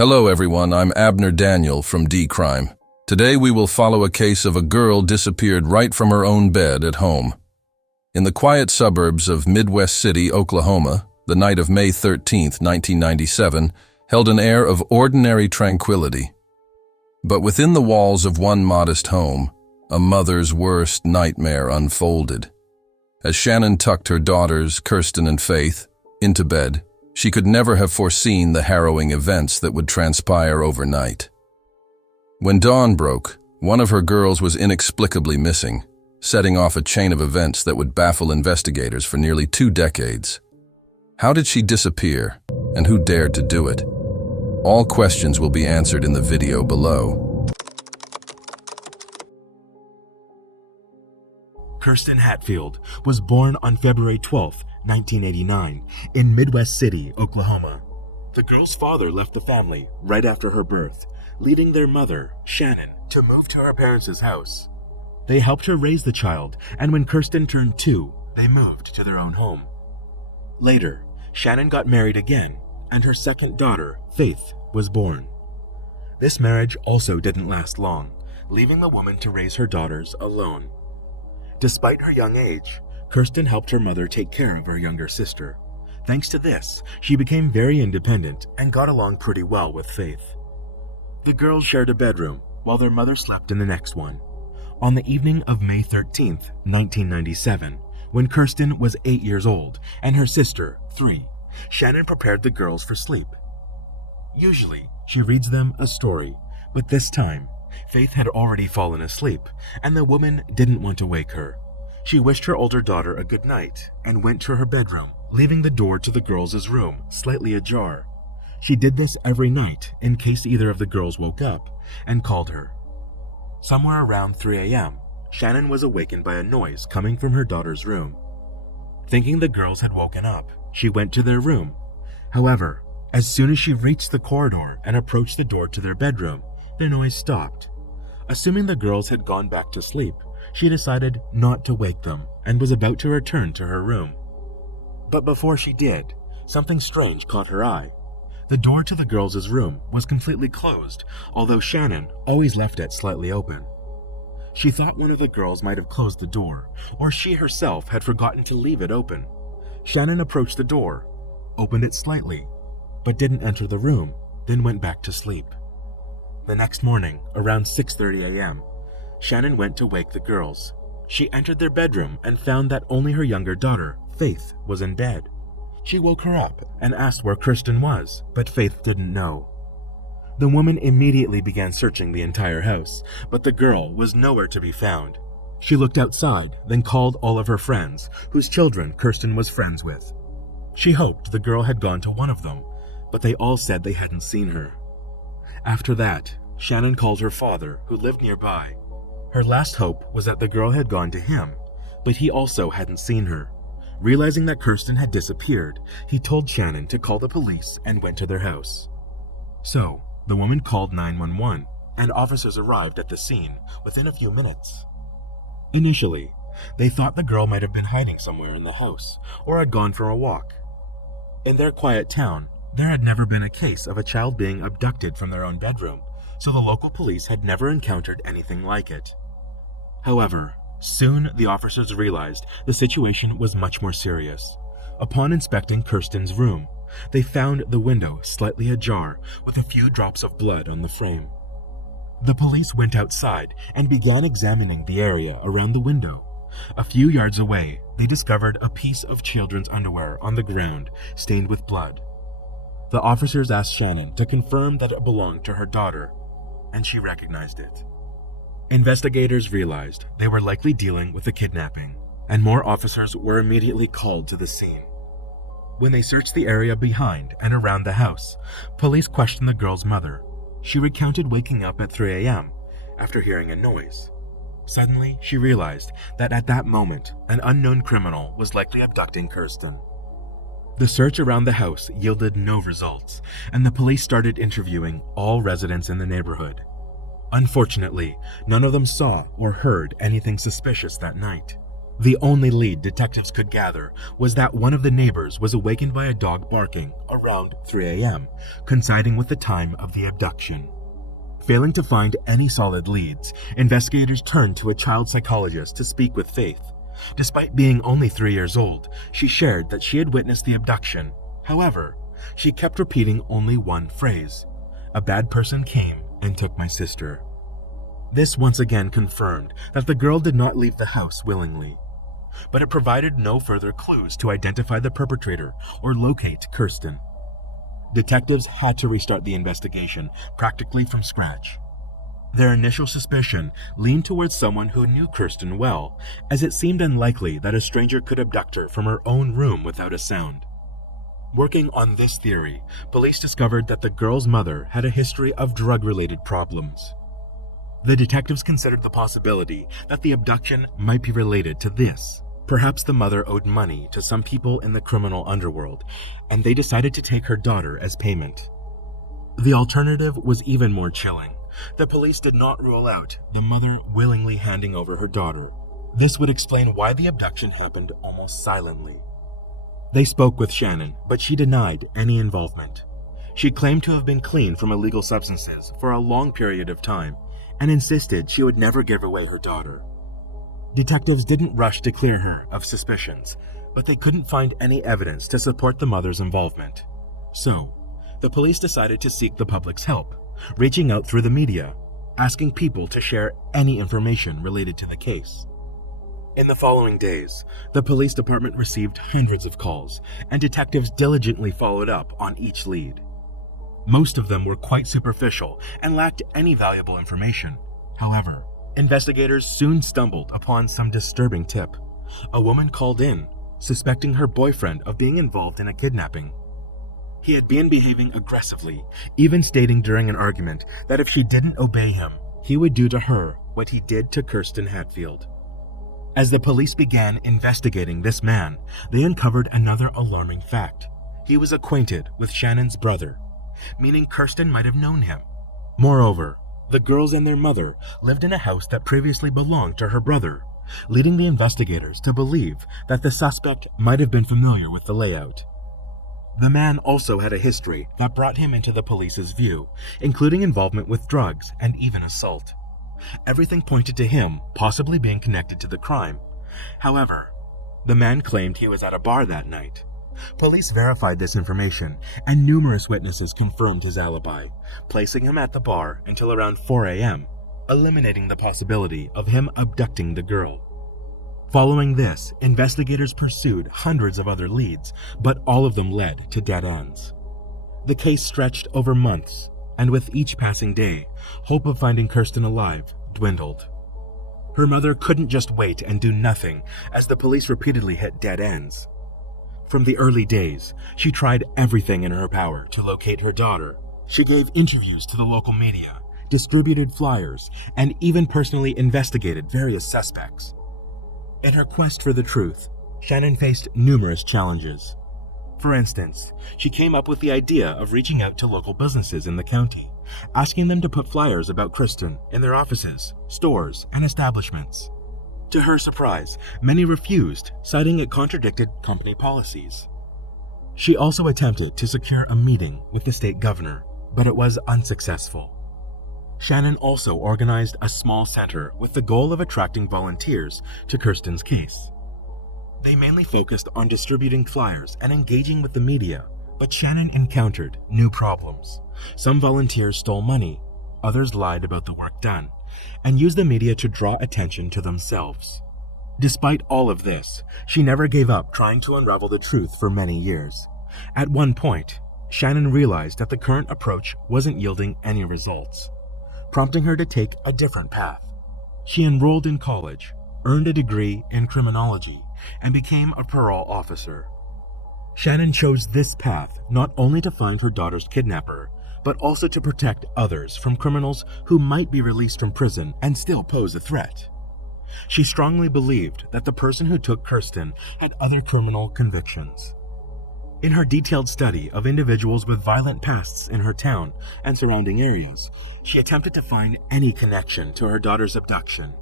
Hello everyone, I'm Abner Daniel from dcrime. Today we will follow a case of a girl disappeared right from her own bed at home. In the quiet suburbs of Midwest City, Oklahoma, the night of May 13, 1997, held an air of ordinary tranquility. But within the walls of one modest home, a mother's worst nightmare unfolded. As Shannon tucked her daughters, Kirsten and Faith, into bed, she could never have foreseen the harrowing events that would transpire overnight. When dawn broke, one of her girls was inexplicably missing, setting off a chain of events that would baffle investigators for nearly 2 decades. How did she disappear, and who dared to do it? All questions will be answered in the video below. Kirsten Hatfield was born on February 12, 1989, in Midwest City, Oklahoma. The girl's father left the family right after her birth, leading their mother, Shannon, to move to her parents' house. They helped her raise the child, and when Kirsten turned 2, they moved to their own home. Later, Shannon got married again, and her second daughter, Faith, was born. This marriage also didn't last long, leaving the woman to raise her daughters alone. Despite her young age, Kirsten helped her mother take care of her younger sister. Thanks to this, she became very independent and got along pretty well with Faith. The girls shared a bedroom, while their mother slept in the next one. On the evening of May 13, 1997, when Kirsten was 8 years old and her sister 3, Shannon prepared the girls for sleep. Usually, she reads them a story, but this time, Faith had already fallen asleep, and the woman didn't want to wake her. She wished her older daughter a good night and went to her bedroom, leaving the door to the girls' room slightly ajar. She did this every night in case either of the girls woke up and called her. Somewhere around 3 a.m., Shannon was awakened by a noise coming from her daughter's room. Thinking the girls had woken up, she went to their room. However, as soon as she reached the corridor and approached the door to their bedroom, the noise stopped. Assuming the girls had gone back to sleep, she decided not to wake them and was about to return to her room. But before she did, something strange caught her eye. The door to the girls' room was completely closed, although Shannon always left it slightly open. She thought one of the girls might have closed the door, or she herself had forgotten to leave it open. Shannon approached the door, opened it slightly, but didn't enter the room, then went back to sleep. The next morning, around 6:30 a.m., Shannon went to wake the girls. She entered their bedroom and found that only her younger daughter, Faith, was in bed. She woke her up and asked where Kirsten was, but Faith didn't know. The woman immediately began searching the entire house, but the girl was nowhere to be found. She looked outside, then called all of her friends, whose children Kirsten was friends with. She hoped the girl had gone to one of them, but they all said they hadn't seen her. After that, Shannon called her father, who lived nearby. Her last hope was that the girl had gone to him, but he also hadn't seen her. Realizing that Kirsten had disappeared, he told Shannon to call the police and went to their house. So, the woman called 911, and officers arrived at the scene within a few minutes. Initially, they thought the girl might have been hiding somewhere in the house or had gone for a walk. In their quiet town, there had never been a case of a child being abducted from their own bedroom, so the local police had never encountered anything like it. However, soon the officers realized the situation was much more serious. Upon inspecting Kirsten's room, they found the window slightly ajar with a few drops of blood on the frame. The police went outside and began examining the area around the window. A few yards away, they discovered a piece of children's underwear on the ground, stained with blood. The officers asked Shannon to confirm that it belonged to her daughter, and she recognized it. Investigators realized they were likely dealing with a kidnapping, and more officers were immediately called to the scene. When they searched the area behind and around the house, police questioned the girl's mother. She recounted waking up at 3 a.m. after hearing a noise. Suddenly, she realized that at that moment, an unknown criminal was likely abducting Kirsten. The search around the house yielded no results, and the police started interviewing all residents in the neighborhood. Unfortunately, none of them saw or heard anything suspicious that night. The only lead detectives could gather was that one of the neighbors was awakened by a dog barking around 3 a.m., coinciding with the time of the abduction. Failing to find any solid leads, investigators turned to a child psychologist to speak with Faith. Despite being only 3 years old, she shared that she had witnessed the abduction. However, she kept repeating only one phrase: "A bad person came and took my sister." This once again confirmed that the girl did not leave the house willingly. But it provided no further clues to identify the perpetrator or locate Kirsten. Detectives had to restart the investigation practically from scratch. Their initial suspicion leaned towards someone who knew Kirsten well, as it seemed unlikely that a stranger could abduct her from her own room without a sound. Working on this theory, police discovered that the girl's mother had a history of drug-related problems. The detectives considered the possibility that the abduction might be related to this. Perhaps the mother owed money to some people in the criminal underworld, and they decided to take her daughter as payment. The alternative was even more chilling. The police did not rule out the mother willingly handing over her daughter. This would explain why the abduction happened almost silently. They spoke with Shannon, but she denied any involvement. She claimed to have been clean from illegal substances for a long period of time and insisted she would never give away her daughter. Detectives didn't rush to clear her of suspicions, but they couldn't find any evidence to support the mother's involvement. So, the police decided to seek the public's help, reaching out through the media, asking people to share any information related to the case. In the following days, the police department received hundreds of calls, and detectives diligently followed up on each lead. Most of them were quite superficial and lacked any valuable information. However, investigators soon stumbled upon some disturbing tip. A woman called in, suspecting her boyfriend of being involved in a kidnapping. He had been behaving aggressively, even stating during an argument that if she didn't obey him, he would do to her what he did to Kirsten Hatfield. As the police began investigating this man, they uncovered another alarming fact. He was acquainted with Shannon's brother, meaning Kirsten might have known him. Moreover, the girls and their mother lived in a house that previously belonged to her brother, leading the investigators to believe that the suspect might have been familiar with the layout. The man also had a history that brought him into the police's view, including involvement with drugs and even assault. Everything pointed to him possibly being connected to the crime. However, the man claimed he was at a bar that night. Police verified this information, and numerous witnesses confirmed his alibi, placing him at the bar until around 4 a.m., eliminating the possibility of him abducting the girl. Following this, investigators pursued hundreds of other leads, but all of them led to dead ends. The case stretched over months, and with each passing day, hope of finding Kirsten alive dwindled. Her mother couldn't just wait and do nothing, as the police repeatedly hit dead ends. From the early days, she tried everything in her power to locate her daughter. She gave interviews to the local media, distributed flyers, and even personally investigated various suspects. In her quest for the truth, Shannon faced numerous challenges. For instance, she came up with the idea of reaching out to local businesses in the county, asking them to put flyers about Kirsten in their offices, stores, and establishments. To her surprise, many refused, citing it contradicted company policies. She also attempted to secure a meeting with the state governor, but it was unsuccessful. Shannon also organized a small center with the goal of attracting volunteers to Kirsten's case. They mainly focused on distributing flyers and engaging with the media, but Shannon encountered new problems. Some volunteers stole money, others lied about the work done, and used the media to draw attention to themselves. Despite all of this, she never gave up trying to unravel the truth for many years. At one point, Shannon realized that the current approach wasn't yielding any results, prompting her to take a different path. She enrolled in college, earned a degree in criminology, and became a parole officer. Shannon chose this path not only to find her daughter's kidnapper, but also to protect others from criminals who might be released from prison and still pose a threat. She strongly believed that the person who took Kirsten had other criminal convictions. In her detailed study of individuals with violent pasts in her town and surrounding areas, she attempted to find any connection to her daughter's abduction.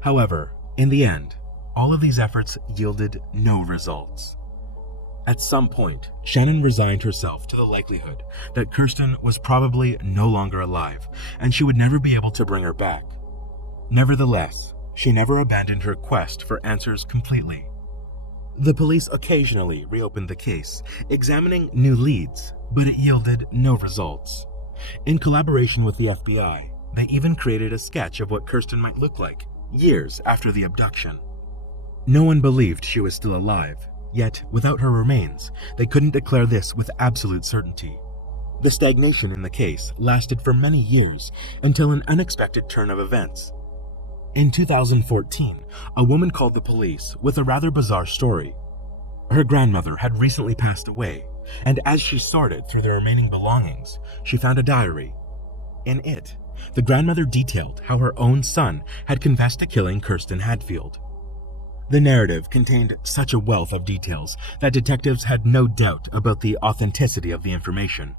However, in the end, all of these efforts yielded no results. At some point, Shannon resigned herself to the likelihood that Kirsten was probably no longer alive and she would never be able to bring her back. Nevertheless, she never abandoned her quest for answers completely. The police occasionally reopened the case, examining new leads, but it yielded no results. In collaboration with the FBI, they even created a sketch of what Kirsten might look like years after the abduction. No one believed she was still alive, yet without her remains, they couldn't declare this with absolute certainty. The stagnation in the case lasted for many years until an unexpected turn of events. In 2014, a woman called the police with a rather bizarre story. Her grandmother had recently passed away, and as she sorted through the remaining belongings, she found a diary. In it, the grandmother detailed how her own son had confessed to killing Kirsten Hadfield. The narrative contained such a wealth of details that detectives had no doubt about the authenticity of the information.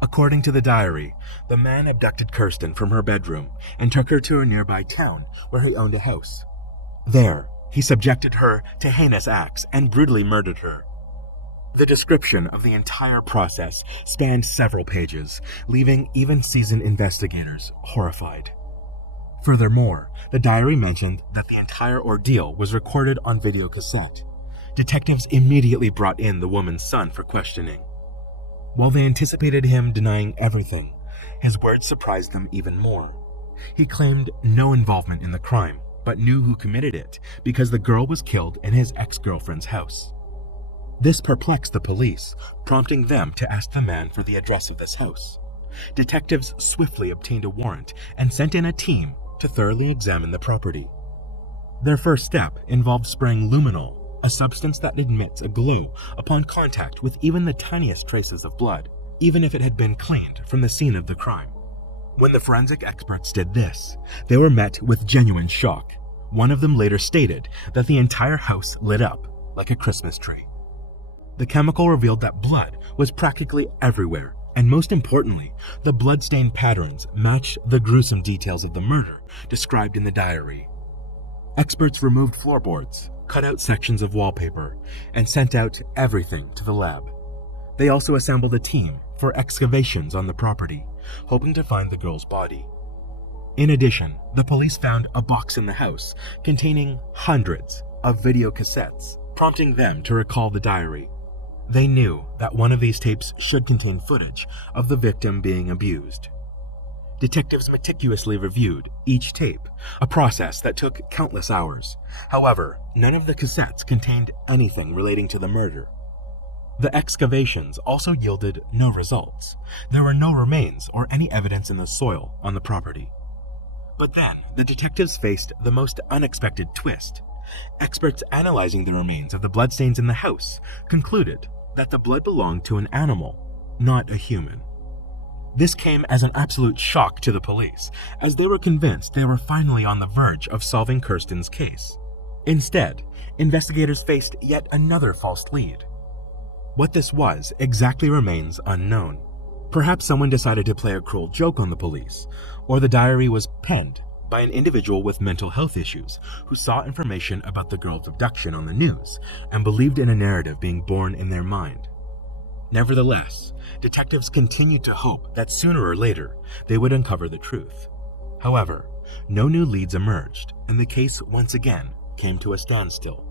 According to the diary, the man abducted Kirsten from her bedroom and took her to a nearby town where he owned a house. There, he subjected her to heinous acts and brutally murdered her. The description of the entire process spanned several pages, leaving even seasoned investigators horrified. Furthermore, the diary mentioned that the entire ordeal was recorded on videocassette. Detectives immediately brought in the woman's son for questioning. While they anticipated him denying everything, his words surprised them even more. He claimed no involvement in the crime, but knew who committed it because the girl was killed in his ex-girlfriend's house. This perplexed the police, prompting them to ask the man for the address of this house. Detectives swiftly obtained a warrant and sent in a team to thoroughly examine the property. Their first step involved spraying luminol, a substance that emits a glow upon contact with even the tiniest traces of blood, even if it had been cleaned from the scene of the crime. When the forensic experts did this, they were met with genuine shock. One of them later stated that the entire house lit up like a Christmas tree. The chemical revealed that blood was practically everywhere, and most importantly, the blood-stained patterns matched the gruesome details of the murder described in the diary. Experts removed floorboards, cut out sections of wallpaper, and sent out everything to the lab. They also assembled a team for excavations on the property, hoping to find the girl's body. In addition, the police found a box in the house containing hundreds of videocassettes, prompting them to recall the diary. They knew that one of these tapes should contain footage of the victim being abused. Detectives meticulously reviewed each tape, a process that took countless hours. However, none of the cassettes contained anything relating to the murder. The excavations also yielded no results. There were no remains or any evidence in the soil on the property. But then, the detectives faced the most unexpected twist. Experts analyzing the remains of the bloodstains in the house concluded that the blood belonged to an animal, not a human. This came as an absolute shock to the police, as they were convinced they were finally on the verge of solving Kirsten's case. Instead, investigators faced yet another false lead. What this was exactly remains unknown. Perhaps someone decided to play a cruel joke on the police, or the diary was penned by an individual with mental health issues who saw information about the girl's abduction on the news and believed in a narrative being born in their mind. Nevertheless, detectives continued to hope that sooner or later they would uncover the truth. However, no new leads emerged, and the case once again came to a standstill.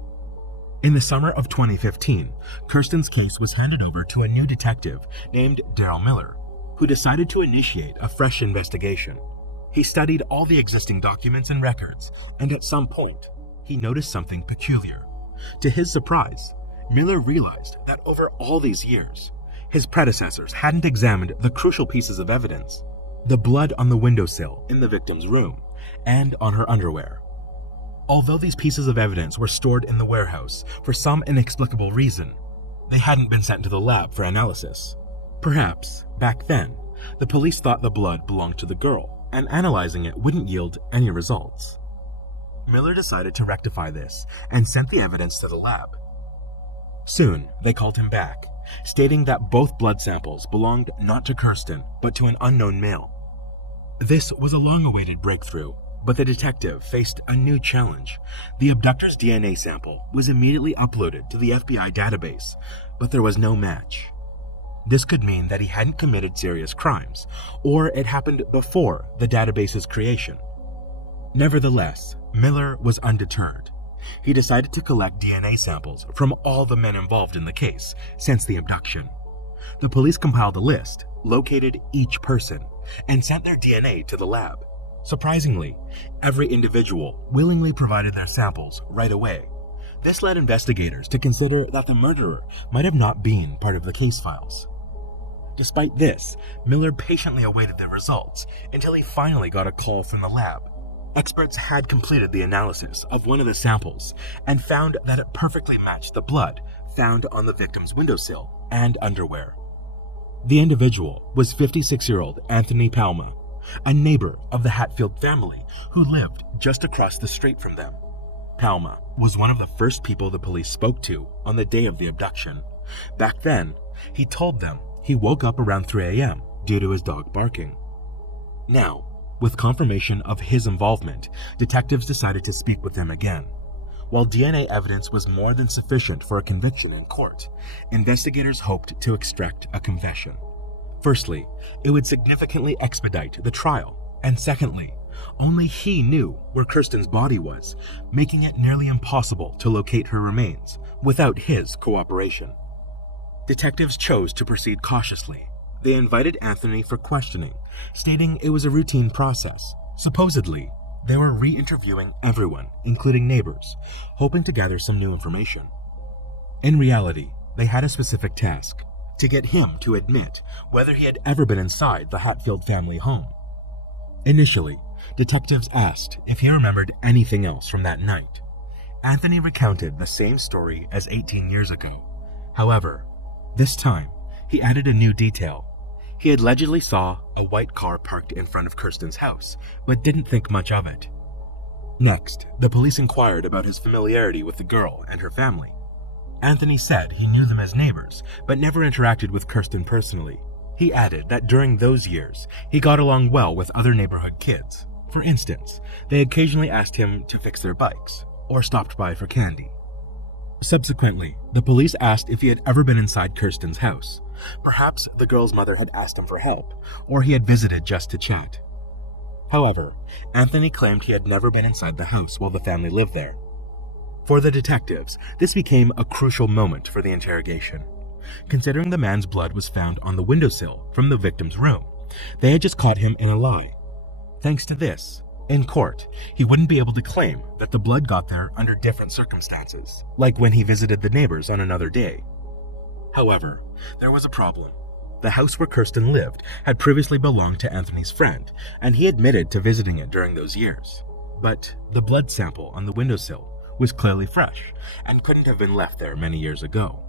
In the summer of 2015, Kirsten's case was handed over to a new detective named Daryl Miller, who decided to initiate a fresh investigation. He studied all the existing documents and records, and at some point, he noticed something peculiar. To his surprise, Miller realized that over all these years, his predecessors hadn't examined the crucial pieces of evidence: the blood on the windowsill in the victim's room and on her underwear. Although these pieces of evidence were stored in the warehouse for some inexplicable reason, they hadn't been sent to the lab for analysis. Perhaps, back then, the police thought the blood belonged to the girl, and analyzing it wouldn't yield any results. Miller decided to rectify this and sent the evidence to the lab. Soon, they called him back, stating that both blood samples belonged not to Kirsten, but to an unknown male. This was a long-awaited breakthrough, But the detective faced a new challenge. The abductor's DNA sample was immediately uploaded to the FBI database, but there was no match. This could mean that he hadn't committed serious crimes, or it happened before the database's creation. Nevertheless, Miller was undeterred. He decided to collect DNA samples from all the men involved in the case since the abduction. The police compiled a list, located each person, and sent their DNA to the lab. Surprisingly, every individual willingly provided their samples right away. This led investigators to consider that the murderer might have not been part of the case files. Despite this, Miller patiently awaited the results until he finally got a call from the lab. Experts had completed the analysis of one of the samples and found that it perfectly matched the blood found on the victim's windowsill and underwear. The individual was 56-year-old Anthony Palma, a neighbor of the Hatfield family who lived just across the street from them. Palma was one of the first people the police spoke to on the day of the abduction. Back then, he told them he woke up around 3 a.m. due to his dog barking. Now, with confirmation of his involvement, detectives decided to speak with him again. While DNA evidence was more than sufficient for a conviction in court, investigators hoped to extract a confession. Firstly, it would significantly expedite the trial, and secondly, only he knew where Kirsten's body was, making it nearly impossible to locate her remains without his cooperation. Detectives chose to proceed cautiously. They invited Anthony for questioning, stating it was a routine process. Supposedly, they were re-interviewing everyone, including neighbors, hoping to gather some new information. In reality, they had a specific task: to get him to admit whether he had ever been inside the Hatfield family home. Initially, detectives asked if he remembered anything else from that night. Anthony recounted the same story as 18 years ago. However, this time, he added a new detail. He allegedly saw a white car parked in front of Kirsten's house, but didn't think much of it. Next, the police inquired about his familiarity with the girl and her family. Anthony said he knew them as neighbors, but never interacted with Kirsten personally. He added that during those years, he got along well with other neighborhood kids. For instance, they occasionally asked him to fix their bikes, or stopped by for candy. Subsequently, the police asked if he had ever been inside Kirsten's house. Perhaps the girl's mother had asked him for help, or he had visited just to chat. However, Anthony claimed he had never been inside the house while the family lived there. For the detectives, this became a crucial moment for the interrogation. Considering the man's blood was found on the windowsill from the victim's room, they had just caught him in a lie. Thanks to this, in court, he wouldn't be able to claim that the blood got there under different circumstances, like when he visited the neighbors on another day. However, there was a problem. The house where Kirsten lived had previously belonged to Anthony's friend, and he admitted to visiting it during those years. But the blood sample on the windowsill was clearly fresh and couldn't have been left there many years ago.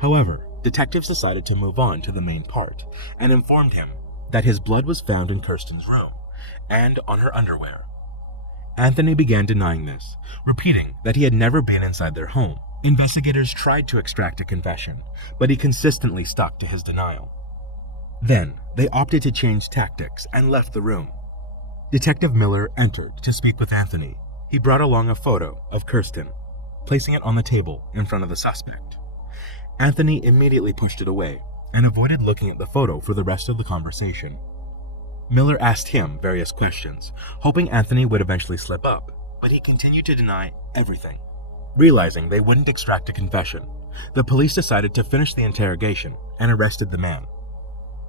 However, detectives decided to move on to the main part and informed him that his blood was found in Kirsten's room and on her underwear. Anthony began denying this, repeating that he had never been inside their home. Investigators tried to extract a confession, but he consistently stuck to his denial. Then, they opted to change tactics and left the room. Detective Miller entered to speak with Anthony. He brought along a photo of Kirsten, placing it on the table in front of the suspect. Anthony immediately pushed it away and avoided looking at the photo for the rest of the conversation. Miller asked him various questions, hoping Anthony would eventually slip up, but he continued to deny everything. Realizing they wouldn't extract a confession, the police decided to finish the interrogation and arrested the man.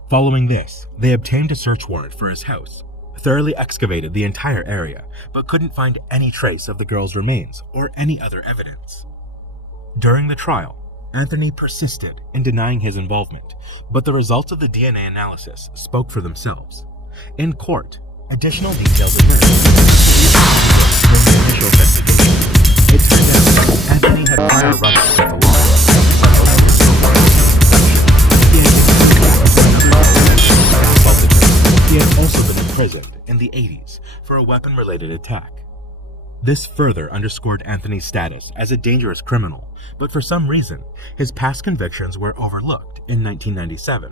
Following this, they obtained a search warrant for his house, thoroughly excavated the entire area, but couldn't find any trace of the girl's remains or any other evidence. During the trial, Anthony persisted in denying his involvement, but the results of the DNA analysis spoke for themselves. In court, additional details emerged during the initial investigation. It turned out Anthony had prior run-ins with the law. He had also been imprisoned in the 80s for a weapon-related attack. This further underscored Anthony's status as a dangerous criminal, but for some reason, his past convictions were overlooked in 1997.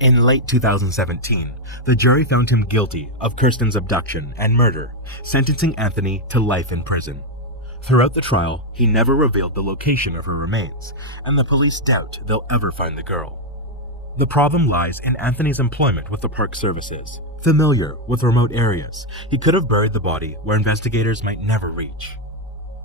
In late 2017, the jury found him guilty of Kirsten's abduction and murder, sentencing Anthony to life in prison. Throughout the trial, he never revealed the location of her remains, and the police doubt they'll ever find the girl. The problem lies in Anthony's employment with the park services. Familiar with remote areas, he could have buried the body where investigators might never reach.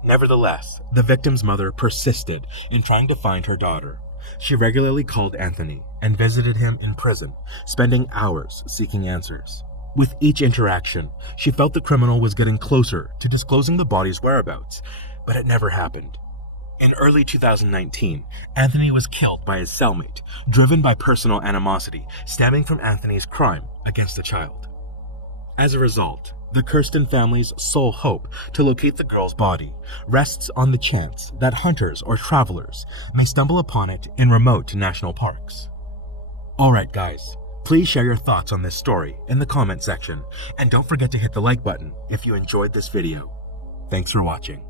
Nevertheless, the victim's mother persisted in trying to find her daughter. She regularly called Anthony and visited him in prison, spending hours seeking answers. With each interaction, she felt the criminal was getting closer to disclosing the body's whereabouts, but it never happened. In early 2019, Anthony was killed by his cellmate, driven by personal animosity stemming from Anthony's crime against the child. As a result, the Kirsten family's sole hope to locate the girl's body rests on the chance that hunters or travelers may stumble upon it in remote national parks. Alright guys, please share your thoughts on this story in the comment section, and don't forget to hit the like button if you enjoyed this video. Thanks for watching.